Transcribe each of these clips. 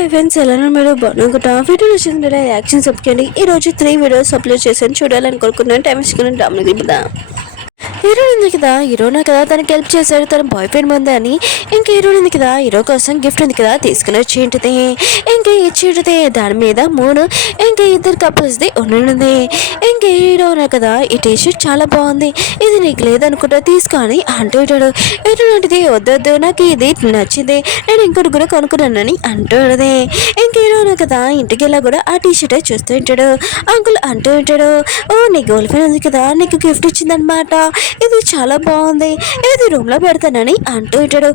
Hi friends, ఎలా మీరు బాగుంటా వీడియో నచ్చింది యాక్షన్ చెప్పండి. ఈ రోజు 3 వీడియోస్ అప్లోడ్ చేశాను, చూడాలని కోరుకున్నాను. టైం ఇచ్చుకుని డామ్ హీరో ఉంది కదా, హీరోనా కదా తనకి హెల్ప్ చేశాడు తన బాయ్ ఫ్రెండ్ ముందే అని. ఇంక హీరో ఉంది కదా, హీరో కోసం గిఫ్ట్ ఉంది కదా తీసుకుని వచ్చి ఏంటిది ఇంకా ఇచ్చేటిది. దాని మీద 3 ఇంకా 2 కపుల్స్ది ఉండనుంది. ఇంక హీరోనా కదా, ఈ టీషర్ట్ చాలా బాగుంది, ఇది నీకు లేదనుకుంటా తీసుకొని అంటుంటాడు. ఎటువంటిది వద్దొద్దు, నాకు ఇది నచ్చింది, నేను ఇంకోటి కూడా కొనుక్కున్నానని అంటున్నది. ఇంక హీరోనా కదా ఇంటికి వెళ్ళా కూడా ఆ టీషర్ట్ చూస్తూ ఉంటాడు. అంకుల్ అంటూ ఉంటాడు, ఓ నీ గర్ల్ ఫ్రెండ్ ఉంది కదా నీకు గిఫ్ట్ ఇచ్చిందనమాట, ఇది చాలా బాగుంది, ఇది రూమ్ లో పెడతానని అంటూ ఉంటాడు.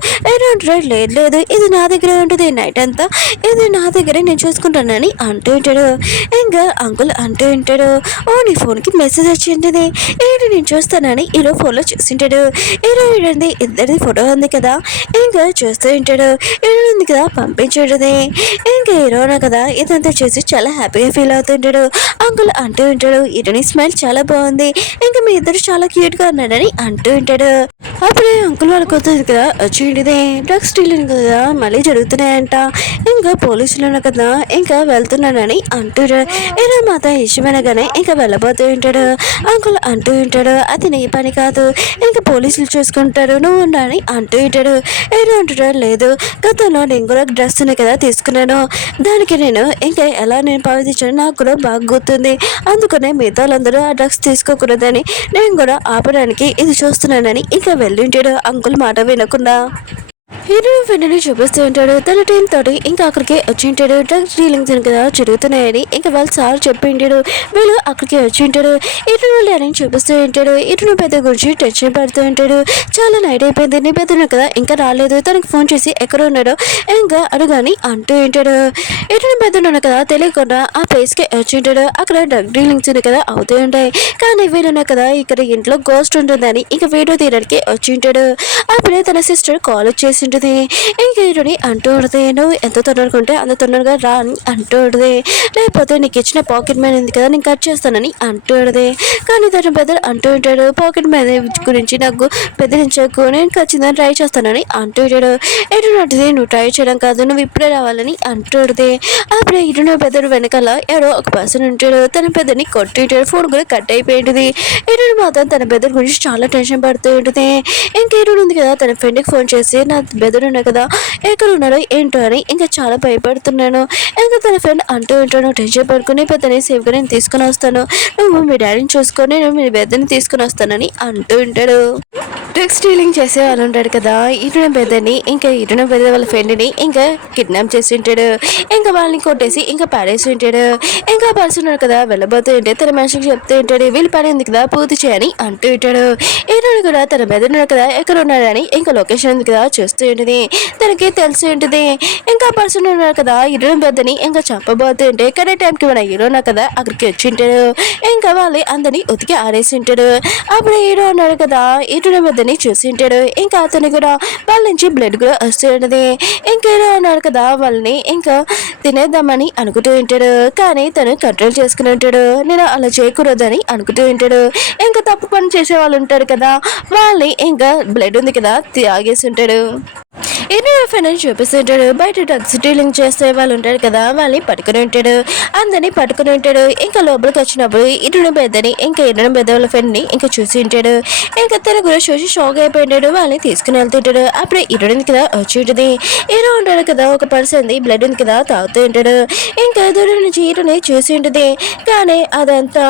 లేదు లేదు, ఇది నా దగ్గర ఉంటుంది, నైట్ అంతా ఇది నా దగ్గరే నేను చూసుకుంటానని అంటూ ఉంటాడు. ఇంకా అంకుల్ అంటూ ఉంటాడు, ఓ నీ ఫోన్ కి మెసేజ్ వచ్చింది, ఏంటి నేను చూస్తానని హీరో ఫోన్ లో చూసింటాడు. హీరో ఏంటి ఇద్దరిది ఫోటో ఉంది కదా, ఇంకా చూస్తూ ఉంటాడు. హీరో ఉంది కదా పంపించేది. ఇంకా హీరోనా కదా ఇదంతా చూసి చాలా హ్యాపీగా ఫీల్ అవుతుంటాడు. అంకుల్ అంటూ ఉంటాడు, హీరోని స్మైల్ చాలా బాగుంది, ఇంకా మీ ఇద్దరు చాలా క్యూట్ గా ఉన్నాడని అంటూ ఉంటాడు. అప్పుడే అంకుల్ వాళ్ళకి వస్తుంది కదా, వచ్చేటిదే డ్రగ్స్ డీలింగ్ కదా మళ్ళీ జరుగుతున్నాయంట, ఇంకా పోలీసులు కదా ఇంకా వెళ్తున్నానని అంటాడు. ఏదో మాత ఇష్టమైనగానే ఇంకా వెళ్ళబోతూ ఉంటాడు. అంకుల్ అంటూ ఉంటాడు, అది నీ పని కాదు, ఇంకా పోలీసులు చూసుకుంటారు, నువ్వు ఉండని అంటూ ఉంటాడు. ఏదో అంటాడు, లేదు గతంలో నేను కూడా డ్రెస్ కదా తీసుకున్నాను, దానికి నేను ఇంకా ఎలా నేను పావించాను నాకు కూడా బాగా గుర్తుంది, అందుకనే మిగతా వాళ్ళందరూ ఆ డ్రగ్స్ తీసుకోకూడదని నేను కూడా ఆపడానికి ఇది చూస్తున్నానని ఇంకా వెళ్ళింటాడు. అంకుల్ మాట వినకుండా హీరో వెంటనే చూపిస్తూ ఉంటాడు. తన టీం తోటి ఇంకా అక్కడికి వచ్చింటాడు. డ్రగ్స్ డీలింగ్స్ కదా జరుగుతున్నాయని ఇంకా వాళ్ళు సార్ చెప్పింటాడు. వీళ్ళు అక్కడికి వచ్చింటాడు. ఇటు అని చూపిస్తూ ఉంటాడు. ఇటు పెద్ద గురించి టెన్షన్ పడుతూ ఉంటాడు. చాలా నైట్ అయిపోయింది, నీ పెద్దను కదా ఇంకా రాలేదు, తనకు ఫోన్ చేసి ఎక్కడ ఉన్నాడో ఇంకా అడుగాని అంటూ ఉంటాడు. ఇటు పెద్దను కదా తెలియకుండా ఆ ప్లేస్ కి వచ్చింటాడు. అక్కడ డ్రగ్ డీలింగ్స్ కదా అవుతూ ఉంటాయి. కానీ వీళ్ళున్నా కదా ఇక్కడ ఇంట్లో గోస్ట్ ఉంటుందని ఇంకా వీడియో తీయడానికి వచ్చింటాడు. అప్పుడే తన సిస్టర్ కాల్ చేసింటాడు. ఇంకా హీరోని అంటూ ఉంటుంది, నువ్వు ఎంత తొందరగా ఉంటే అంత తొందరగా రా అని అంటూ ఉంటుంది. లేకపోతే నీకు ఇచ్చిన పాకెట్ మనీ ఉంది కదా నేను కట్ చేస్తానని అంటూ ఉంటుంది. కానీ తన పెద్దలు అంటూ ఉంటాడు, పాకెట్ మనీ గురించి నాకు బెదిరించకు, నేను ఖచ్చితంగా ట్రై చేస్తానని అంటూ ఉంటాడు. ఎటువంటిది నువ్వు ట్రై చేయడం కాదు, నువ్వు ఇప్పుడే రావాలని అంటూ ఉంటుంది. అప్పుడే ఇటు పెద్దడు వెనకాల ఎవరో ఒక పర్సన్ ఉంటాడు. తన పెద్దని కొట్టి ఉంటాడు. ఫోన్ కూడా కట్ అయిపోయింది. ఇటు మాత్రం తన పెద్ద గురించి చాలా టెన్షన్ పడుతూ ఉంటుంది. ఇంకా ఇటు ఉంది కదా తన ఫ్రెండ్కి ఫోన్ చేసి నా బెదరున్నా కదా ఎక్కడ ఉన్నారో ఏంటో అని ఇంకా చాలా భయపడుతున్నాను. ఇంకా తన ఫ్రెండ్ అంటూ ఉంటాను, టెన్షన్ పడుకుని పెద్దని సేఫ్గా నేను తీసుకుని వస్తాను, నువ్వు మీ డాడీని చూసుకొని నేను మీ బెదని తీసుకుని వస్తానని అంటూ ఉంటాడు. డ్రగ్స్ డీలింగ్ చేసే వాళ్ళు ఉంటాడు కదా, ఇటున పెద్దని ఇంకా ఇటున పెద్ద వాళ్ళ ఫ్రెండ్ని ఇంకా కిడ్నాప్ చేసి ఉంటాడు. ఇంకా వాళ్ళని కొట్టేసి ఇంకా పాడేసి ఉంటాడు. ఇంకా పరుస్తున్నాడు కదా వెళ్ళబోతూ ఉంటే తన మనిషికి చెప్తూ ఉంటాడు, వీళ్ళు పని ఉంది కదా పూర్తి చేయని అంటూ ఉంటాడు. ఈరోజు కూడా తన బెదరున్నాడు కదా ఎక్కడ ఉన్నాడని ఇంకా లొకేషన్ ఉంది కదా చూస్తూ ఉంటుంది. తనకి తెలిసి ఉంటుంది. ఇంకా పర్సన్ ఉన్నారు కదా హీరోయిన్ పెద్దని ఇంకా చెప్పబోతూ ఉంటే కరెక్ట్ టైంకి మన హీరోనా కదా అక్కడికి వచ్చి ఉంటాడు. ఇంకా వాళ్ళు అందరినీ ఉతికి ఆరేసి ఉంటాడు. అప్పుడు హీరో ఉన్నాడు కదా హీరోయిన్ పెద్దని చూసి ఉంటాడు. ఇంకా అతని కూడా వాళ్ళ నుంచి బ్లడ్ కూడా వస్తూ ఉంటుంది. ఇంకా హీరో ఉన్నాడు కదా వాళ్ళని ఇంకా తినేద్దామని అనుకుంటూ ఉంటాడు. కానీ తను కంట్రోల్ చేసుకుని ఉంటాడు, నేను అలా చేయకూడదని అనుకుంటూ ఉంటాడు. ఇంకా తప్పు పని చేసే వాళ్ళు ఉంటారు కదా వాళ్ళని ఇంకా బ్లడ్ ఉంది కదా తాగేసి ఉంటాడు. ఎన్నో ఫైనల్ చూపిస్తుంటాడు. బయట డ్రగ్స్ డీలింగ్ చేసే వాళ్ళు ఉంటారు కదా వాళ్ళని పట్టుకుని ఉంటాడు. అందరినీ పట్టుకుని ఉంటాడు. ఇంకా లోపలికి వచ్చినప్పుడు ఇటు పెద్దని ఇంకా ఇటు పెద్ద వాళ్ళ ఫ్రెండ్ని ఇంకా చూసి ఉంటాడు. ఇంకా తన కూడా చూసి షాక్ అయిపోయింటాడు. వాళ్ళని తీసుకుని వెళ్తుంటాడు. అప్పుడే ఇటు కదా వచ్చి ఉంటుంది. హీరో ఉంటాడు కదా ఒక పర్సన్ బ్లడ్ ఉంది కదా తాగుతూ ఉంటాడు. ఇంకా దూరం నుంచి హీరోని చూసి ఉంటుంది. కానీ అదంతా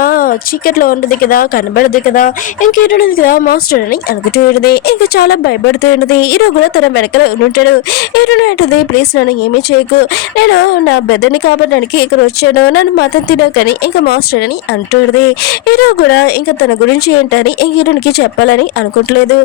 చీకట్లో ఉంటుంది కదా కనబడదు కదా. ఇంకా ఇటు కదా మాస్టర్ అని అనుకుంటూ ఉంటుంది. ఇంకా చాలా భయపడుతూ ఉంటుంది. హీరో కూడా తన వెనకాల ఉంటాడు. ఏంటంటే ప్లీజ్ నన్ను ఏమీ చేయకు, నేను నా బెదర్ని కాపాడడానికి ఇక్కడ వచ్చాను, నన్ను మతం తినకని ఇంకా మాస్టర్ అని అంటుంది. హీరో కూడా ఇంకా తన గురించి ఏంటని హీరోనికి చెప్పాలని అనుకోవట్లేదు.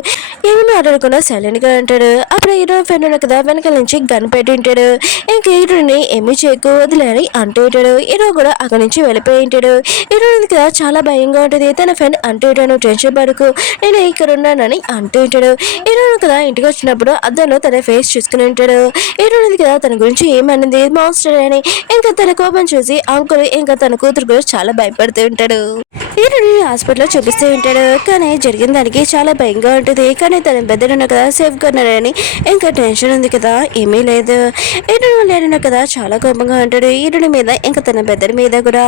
ఏమి మాట్లాడకుండా సైలెంట్ గా అంటాడు. అప్పుడు హీరో ఫ్రెండ్ కదా వెనకాల నుంచి గన్ పెట్టి ఉంటాడు. ఇంకా హీరోని ఏమీ చేయకు వదిలేని అంటూ ఉంటాడు. హీరో కూడా అక్కడి నుంచి వెళ్ళిపోయి ఉంటాడు. హీరో కదా చాలా భయంగా ఉంటుంది. తన ఫ్రెండ్ అంటూ ఉంటాను, టెన్షన్ పడుకు నేను ఇక్కడ ఉన్నానని అంటూ ఉంటాడు. హీరో కదా ఇంటికి వచ్చినప్పుడు అద్దంలో తన ఫేస్ చూసుకుని ఉంటాడు. ఏడున్నది కదా తన గురించి ఏమన్నది మాస్టర్ అని ఇంకా తన కోపం చూసి అంకుల్ ఇంకా తన కూతురు కూడా చాలా భయపడుతూ ఉంటాడు. హీరోని హాస్పిటల్లో చూపిస్తూ ఉంటాడు. కానీ జరిగిన దానికి చాలా భయంగా ఉంటుంది. కానీ తన బెదరున్న కదా సేఫ్గా ఉన్నాడని ఇంకా టెన్షన్ ఉంది కదా, ఏమీ లేదు. హీరోని లేడున్న కదా చాలా కోపంగా ఉంటాడు హీరోని మీద, ఇంకా తన బెదర్ మీద కూడా.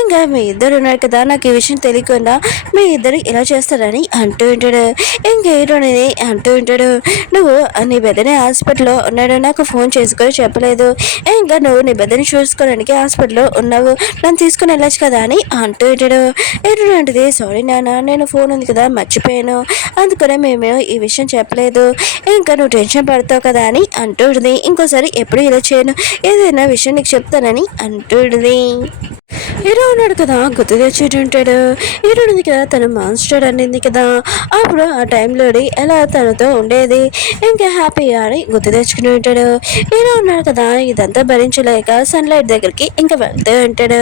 ఇంకా మీ ఇద్దరు ఉన్నారు కదా, నాకు ఈ విషయం తెలియకుండా మీ ఇద్దరు ఇలా చేస్తారని అంటూ ఉంటాడు. ఇంకా హీరోని అంటూ ఉంటాడు, నువ్వు నీ బెదర్ని హాస్పిటల్లో ఉన్నాడు, నాకు ఫోన్ చేసుకొని చెప్పలేదు. ఇంకా నువ్వు నీ బెదర్ని చూసుకోవడానికి హాస్పిటల్లో ఉన్నావు, నన్ను తీసుకుని వెళ్ళచ్చు కదా అని అంటూ ఉంటాడు. ఏంటంటే సారీ నాన్న, నేను ఫోన్ ఉంది కదా మర్చిపోయాను, అందుకనే మేము ఈ విషయం చెప్పలేదు, ఇంకా నువ్వు టెన్షన్ పడతావు కదా అని అంటుంది. ఇంకోసారి ఎప్పుడు ఇలా చేయను, ఏదైనా విషయం నీకు చెప్తానని అంటుంది. హీరో ఉన్నాడు కదా గుర్తు తెచ్చేటుంటాడు. హీరో ఉంది కదా తను మాన్స్టర్ అనింది కదా, అప్పుడు ఆ టైంలో ఎలా తనతో ఉండేది ఇంకా హ్యాపీగా అని గుర్తు తెచ్చుకుని ఉంటాడు. హీరో ఉన్నాడు కదా ఇదంతా భరించలేక సన్లైట్ దగ్గరికి ఇంకా వెళ్తూ ఉంటాడు.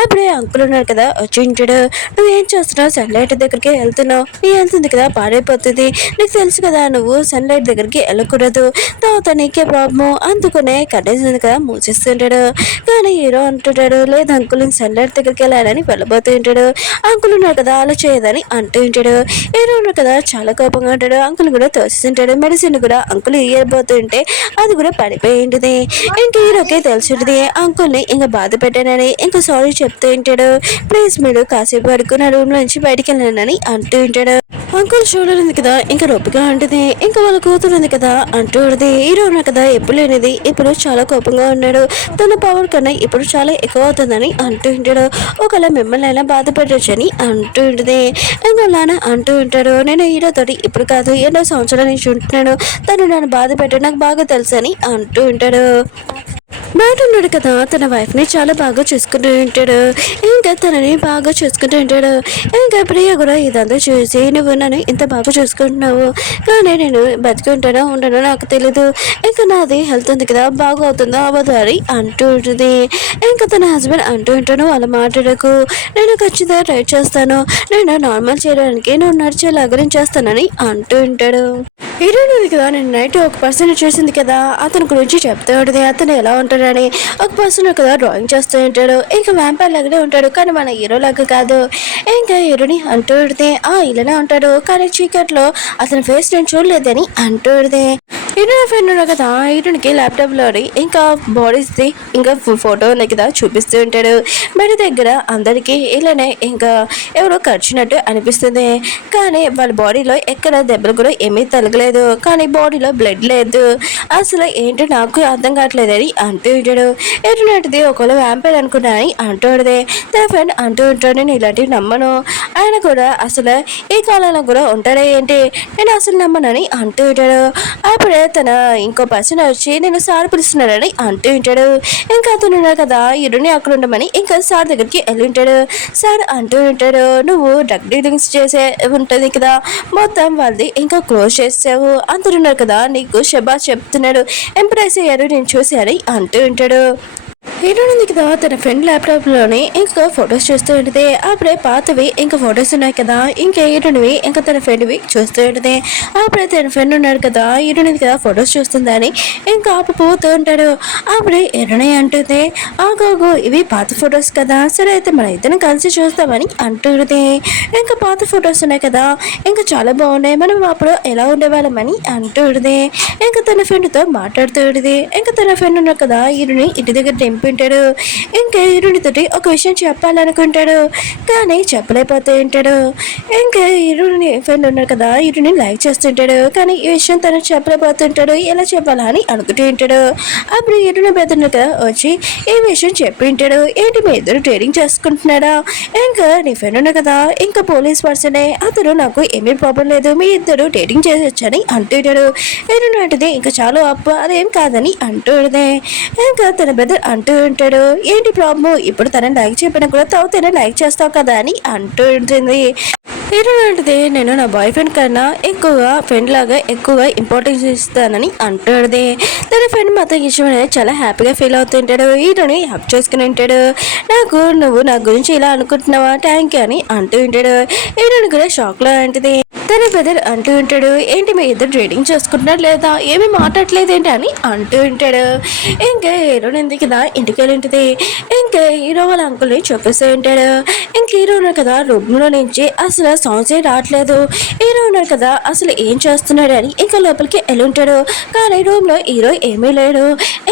అప్పుడే అంకుల్ ఉన్నాడు కదా వచ్చి ఉంటాడు. నువ్వేం చేస్తున్నావు, సన్లైట్ దగ్గరికి వెళ్తున్నావు, నీ వెళ్తుంది కదా పాడైపోతుంది, నీకు తెలుసు కదా నువ్వు సన్లైట్ దగ్గరికి వెళ్ళకూడదు, తర్వాత నీకే ప్రాబ్లము, అందుకునే కట్టేసింది కదా మూసేస్తుంటాడు. కానీ హీరో అంటుంటాడు, లేదు అంకుల్ సన్లైట్ దగ్గరికి వెళ్ళాలని వెళ్ళబోతూ ఉంటాడు. అంకుల్ ఉన్నాడు కదా అలా చేయదని అంటూ ఉంటాడు. హీరో ఉన్నాడు కదా చాలా కోపంగా ఉంటాడు. అంకుల్ కూడా తోసిస్తుంటాడు. మెడిసిన్ కూడా అంకుల్ ఇయ్యబోతుంటే అది కూడా పడిపోయి ఉంటుంది. ఇంక హీరోకి తెలిసి ఉంటుంది అంకుల్ని ఇంకా బాధ పెట్టానని. ఇంకా సారీ చెప్తూ ఉంటాడు. ప్లీజ్ మీరు కాసేపు వరకు నా రూమ్ నుంచి బయటికి వెళ్ళానని అంటూ ఉంటాడు. అంకుల్ షోల్డర్ ఉంది కదా ఇంకా రొప్పిగా ఉంటుంది. ఇంకా వాళ్ళ కూతురు ఉంది కదా అంటూ ఉంటుంది. హీరో ఉన్నాడు కదా ఎప్పుడు లేనిది ఇప్పుడు చాలా కోపంగా ఉన్నాడు. తన పవర్ కన్నా ఇప్పుడు చాలా ఎక్కువ అవుతుందని అంటూ ఉంటాడు. ఒకవేళ మిమ్మల్ని అయినా బాధపడొచ్చని అంటూ ఉంటుంది. ఇంకా అలానే అంటూ ఉంటాడు, నేను హీరో తోటి ఇప్పుడు కాదు ఎన్నో సంవత్సరాల నుంచి ఉంటున్నాను, తను నన్ను బాధ పెట్టాడు నాకు బాగా తెలుసు అని అంటూ ఉంటాడు. బయట ఉన్నాడు కదా తన వైఫ్ని చాలా బాగా చూసుకుంటూ ఉంటాడు. ఇంకా తనని బాగా చూసుకుంటూ ఉంటాడు. ఇంకా ప్రియ కూడా ఇదంతా చూసి నువ్వు నన్ను ఇంత బాగా చూసుకుంటున్నావు, కానీ నేను బతికుంటానో ఉండనో నాకు తెలీదు, ఇంకా నాది హెల్త్ ఉంది కదా బాగా అవుతుందో అవ్వదు అని అంటూ ఉంటుంది. ఇంకా తన హస్బెండ్ అంటూ ఉంటాను అలా మాట్లాడకు, నేను ఖచ్చితంగా ట్రై చేస్తాను, నేను నార్మల్ చేయడానికి నువ్వు నడిచేలాగా నేను చేస్తానని అంటూ ఉంటాడు. హీరోయిన్ ఉంది కదా నేను నైట్ ఒక పర్సన్ చూసింది కదా అతని గురించి చెప్తూ ఉంటుంది. అతను ఎలా ఉంటాడని, ఒక పర్సన్ కదా డ్రాయింగ్ చేస్తూ ఉంటాడు. ఇంకా వ్యాంపైర్ లాగానే ఉంటాడు కానీ మన హీరో లాగా కాదు. ఇంకా హీరోని అంటూ ఉంటుంది, ఇలానే ఉంటాడు కానీ చీకట్లో అతని ఫేస్ నేను చూడలేదని అంటూ ఉంటుంది. హీరో ఫ్రెండ్ ఉన్నాడు కదా హీరోనికి ల్యాప్టాప్లో ఇంకా బాడీస్ది ఇంకా ఫోటో ఉన్నాయి కదా చూపిస్తూ ఉంటాడు. బయట దగ్గర అందరికీ ఇలానే ఇంకా ఎవరో ఖర్చున్నట్టు అనిపిస్తుంది, కానీ వాళ్ళ బాడీలో ఎక్కడ దెబ్బలు కూడా ఏమీ తగలేదు, కానీ బాడీలో బ్లడ్ లేదు, అసలు ఏంటో నాకు అర్థం కావట్లేదని అంటూ ఉంటాడు. ఎటున్నట్టుది ఒకవేళ వ్యాంపైర్ అనుకున్నానని అంటూ ఉంటుంది. తన ఫ్రెండ్ అంటూ ఉంటాడు, నేను ఇలాంటివి నమ్మను, ఆయన కూడా అసలు ఈ కాలంలో కూడా ఉంటాడా ఏంటి, నేను అసలు నమ్మనని అంటూ ఉంటాడు. అప్పుడే తన ఇంకో పర్సన్ వచ్చి నేను సార్ పిలుస్తున్నాడని అంటూ ఉంటాడు. ఇంకా అతను ఉన్నాడు కదా హీరోని అక్కడ ఉండమని ఇంకా సార్ దగ్గరికి వెళ్ళి ఉంటాడు. సార్ అంటూ ఉంటాడు, నువ్వు డ్రగ్ డీలింగ్స్ చేసే ఉంటుంది కదా మొత్తం వాళ్ళది ఇంకా క్లోజ్ చేసావు అంటున్నారు కదా, నీకు శబాష్ చెప్తున్నాడు, ఎంప్రెస్ అయ్యారు నేను చూశాను అంటూ ఉంటాడు. హీరోయిన్ ఉంది కదా తన ఫ్రెండ్ ల్యాప్టాప్లోనే ఇంకా ఫొటోస్ చూస్తూ ఉంటుంది. అప్పుడే పాతవి ఇంకా ఫొటోస్ ఉన్నాయి కదా ఇంకా హీరోయిన్వి ఇంకా తన ఫ్రెండ్వి చూస్తూ ఉంటుంది. అప్పుడే తన ఫ్రెండ్ ఉన్నాడు కదా హీరోయిన్ కదా ఫొటోస్ చూస్తుందని ఇంకా ఆపిపోతూ ఉంటాడు. అప్పుడే హీరోయిన్ అంటుంది, ఆగోగో ఇవి పాత ఫొటోస్ కదా, సరే అయితే మన ఇద్దరం కలిసి చూస్తామని అంటుంది. ఇంకా పాత ఫొటోస్ ఉన్నాయి కదా ఇంకా చాలా బాగున్నాయి, మనం అప్పుడు ఎలా ఉండేవాళ్ళమని అంటుంది. ఇంకా తన ఫ్రెండ్తో మాట్లాడుతూ ఉంటుంది. ఇంకా తన ఫ్రెండ్ ఉన్నాడు కదా హీరోని ఇంటి దగ్గర ఉంటాడు. ఇంకా హీరోనితోటి ఒక విషయం చెప్పాలనుకుంటాడు కానీ చెప్పలేకపోతూ ఉంటాడు. ఇంకా హీరోని ఫ్రెండ్ ఉన్నాడు కదా హీరోని లైక్ చేస్తుంటాడు కానీ ఈ విషయం తను చెప్పలేకపోతుంటాడు, ఎలా చెప్పాలా అని అనుకుంటూ ఉంటాడు. అప్పుడు హీరోని బెదర్ను కదా వచ్చి ఈ విషయం చెప్పి ఉంటాడు. ఏంటి మీ ఇద్దరు ట్రేడింగ్ చేసుకుంటున్నాడా, ఇంకా నీ ఫ్రెండ్ ఉన్నాడు కదా ఇంకా పోలీస్ పర్సనే, అతను నాకు ఏమీ ప్రాబ్లం లేదు, మీ ఇద్దరు డేటింగ్ చేసొచ్చని అంటుంటాడు. హీరోని అంటుంది ఇంకా చాలు అప్పు అదేం కాదని అంటుంది. ఇంకా తన బెదర్ అంటూ ఉంటాడు, ఏంటి ప్రాబ్లం, ఇప్పుడు తనని లైక్ చెప్పినా కూడా తనే లైక్ చేస్తావు కదా అని అంటూ ఉంటుంది. హీరోయిన్ అంటుంది, నేను నా బాయ్ ఫ్రెండ్ కన్నా ఎక్కువగా ఫ్రెండ్ లాగా ఎక్కువగా ఇంపార్టెన్స్ ఇస్తానని అంటుంది. తన ఫ్రెండ్ మాత్రం ఇష్టం అనేది చాలా హ్యాపీగా ఫీల్ అవుతుంటాడు. హీరోని హక్ చేసుకుని ఉంటాడు. నాకు నువ్వు నా గురించి ఇలా అనుకుంటున్నావా, థ్యాంక్ యూ అని అంటూ ఉంటాడు. హీరోయిన్ కూడా షాక్లో అంటుంది. తన బ్రదర్ అంటూ ఉంటాడు, ఏంటి మీ ఇద్దరు ట్రేడింగ్ చేసుకుంటున్నారు లేదా, ఏమీ మాట్లాడలేదు ఏంటి అని అంటూ ఉంటాడు. ఇంకా హీరోయిన్ ఉంది కదా ఇంటికి వెళ్ళింటుంది. ఇంకా హీరో వాళ్ళ అంకుల్ని చెప్పేస్తూ ఉంటాడు. ఇంక హీరో ఉన్నారు కదా రూమ్లో నుంచి అసలు సౌండ్స్ ఏ రావట్లేదు. హీరో ఉన్నారు కదా అసలు ఏం చేస్తున్నాడు అని ఇంకా లోపలికి వెళ్ళి ఉంటాడు. కానీ రూమ్లో హీరో ఏమీ లేడు.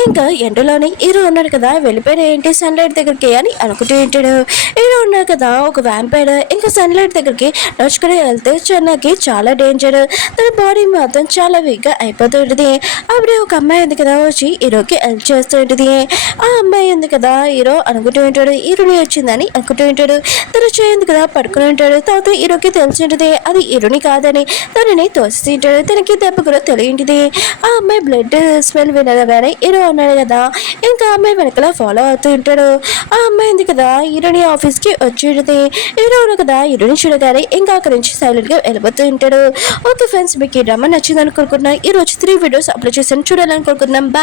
ఇంకా ఎండలోని హీరో ఉన్నాడు కదా వెళ్ళిపోయిన ఏంటి సన్లైట్ దగ్గరికి అని అనుకుంటూ ఉంటాడు. హీరో ఉన్నారు కదా ఒక వ్యాంపైర్ ఇంకా సన్లైట్ దగ్గరికి నడుచుకుని వెళ్తే చెన్నకి చాలా డేంజర్. తన బాడీ మాత్రం చాలా వీక్గా అయిపోతుంటుంది. అప్పుడే ఒక అమ్మాయి ఉంది కదా వచ్చి హీరోకి హెల్ప్ చేస్తూ ఉంటుంది. ఆ అమ్మాయి ఉంది కదా హీరో అనుకుంటూ ఉంటాడు, హీరోని వచ్చిందని అనుకుంటూ ఉంటాడు. తను చేయింది కదా పడుకుని ఉంటాడు. తర్వాత హీరోకి తెలిసి ఉంటుంది అది హీరోని కాదని. తనని తోసి తింటాడు. తనకి దెబ్బ కూడా తెలియంటిది. ఆ అమ్మాయి బ్లడ్ స్మెల్ వినగానే హీరో ఉన్నాడు కదా ఇంకా అమ్మాయి వెనకలా ఫాలో అవుతూ ఉంటాడు. ఆ అమ్మాయి ఉంది కదా హీరోని ఆఫీస్కి వచ్చి ఉంటుంది. హీరో కదా హీరోని చూడగానే ఇంకా అక్కడి నుంచి సైలెంట్ గా వెళ్ళిపోతూ ఉంటాడు. ఓకే ఫ్రెండ్స్, మీకు ఈ డ్రామా నచ్చింది అనుకుంటున్నా. ఈ రోజు 3 వీడియోస్ అప్లోడ్ చేశాను, చూడాలనుకుంటున్నాం. బాయ్.